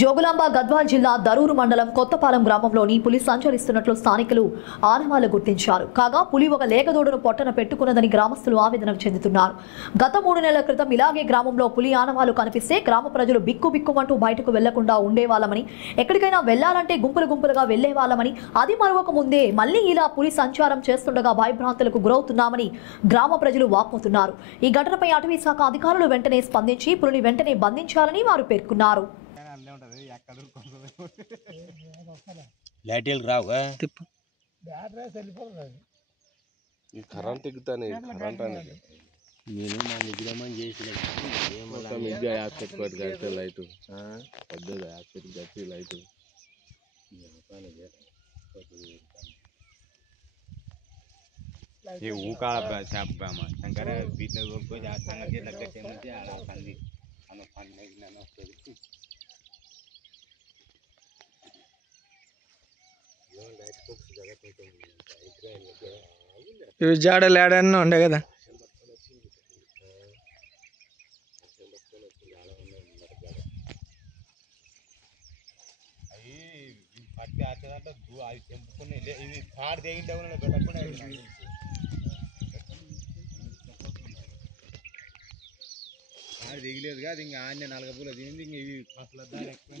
జోగులాంబ గద్వాల్ జిల్లా దరూరు మండలం కొత్తపాలెం గ్రామంలోని పులి సంచరిస్తున్నట్లు స్థానికులు ఆనవాళ్లు గుర్తించారు. కాగా పులి ఒక లేగదోడును పొట్టన పెట్టుకున్నదని గ్రామస్తులు ఆవేదన చెందుతున్నారు. గత 3 నెలల క్రితం ఇలాగే గ్రామంలో పులి ఆనవాళ్లు కనిపిస్తే గ్రామ ప్రజలు బిక్కుబిక్కుమంటూ బయటకు వెళ్లకుండా ఉండేవాళ్లమని, ఎక్కడికైనా వెళ్లాలంటే గుంపులుగా వెళ్లేవాళ్లమని, అది మరొక ముందే మళ్లీ ఇలా పులి సంచారం చేస్తుండగా భయభ్రాంతులకు గురవుతున్నామని గ్రామ ప్రజలు వాపోతున్నారు. ఈ ఘటనపై అటవీ శాఖ అధికారులు వెంటనే స్పందించి పులిని వెంటనే బంధించాలని వారు పేర్కొన్నారు. లైట్లు రావు కరెంట్ ఎక్కుతానే కరెంట్ అనేది నేను మా నిగ్రహం చేసి కడితే లైట్ పెద్దది యాక్సెట్ కట్టి లైట్ ఊకా శంకర వీటిలో కొనుక్కొని సంగతి తగ్గట్టే అలా పంది అన్న పండుగ వస్తుంది. ఇవి జాడలు ఏడన్నా ఉండే కదా. అవి పట్టి ఆడదంటే అవి తెంపుకుని ఇవి కాడు తెగింటే పెట్టకుండా కాడు తెగిలేదు కాదు. ఇంకా ఆన్య 4 పూల తింది. ఇంక ఇవి అసలు దాని ఎక్కువ